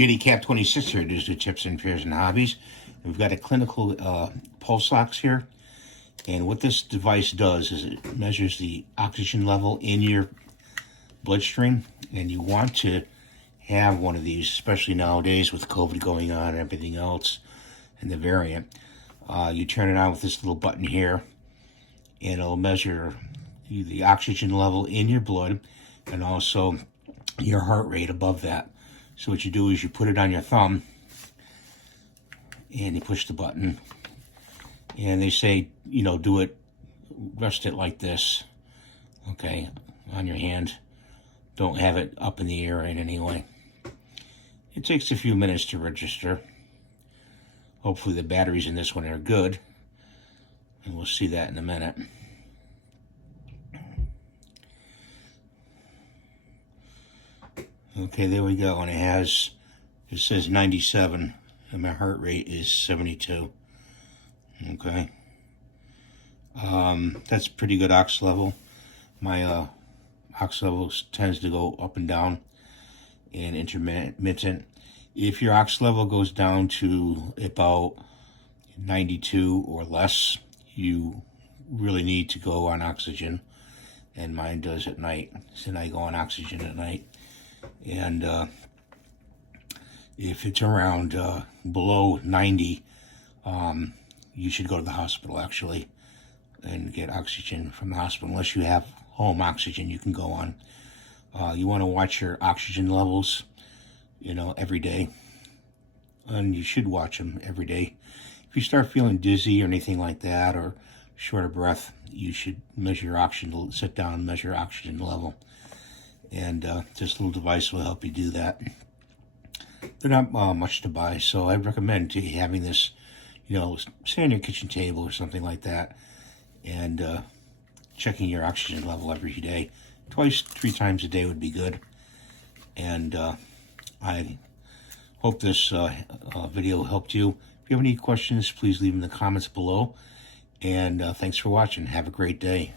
JD Cap 26 here, just do tips and fears and hobbies. We've got a clinical pulse ox here, and what this device does is it measures the oxygen level in your bloodstream, and you want to have one of these, especially nowadays with COVID going on and everything else, and the variant. You turn it on with this little button here, and it'll measure the oxygen level in your blood and also your heart rate above that. So what you do is you put it on your thumb and you push the button, and they say, you know, do it, rest it like this, okay, on your hand. Don't have it up in the air in any way. It takes a few minutes to register. Hopefully the batteries in this one are good, and we'll see that in a minute. Okay, there we go, and it says 97, and my heart rate is 72. Okay, that's pretty good ox level. My ox level tends to go up and down and intermittent. If your ox level goes down to about 92 or less, you really need to go on oxygen, and mine does at night, so I go on oxygen at night. And if it's around below 90, you should go to the hospital actually and get oxygen from the hospital. Unless you have home oxygen, you can go on. You want to watch your oxygen levels, you know, every day, and you should watch them every day. If you start feeling dizzy or anything like that, or short of breath, you should measure your oxygen. Sit down and measure your oxygen level. And this little device will help you do that. They're not much to buy, so I recommend having this, you know, say on your kitchen table or something like that, and checking your oxygen level every day. 2-3 times a day would be good. And I hope this video helped you. If you have any questions, please leave them in the comments below. And thanks for watching. Have a great day.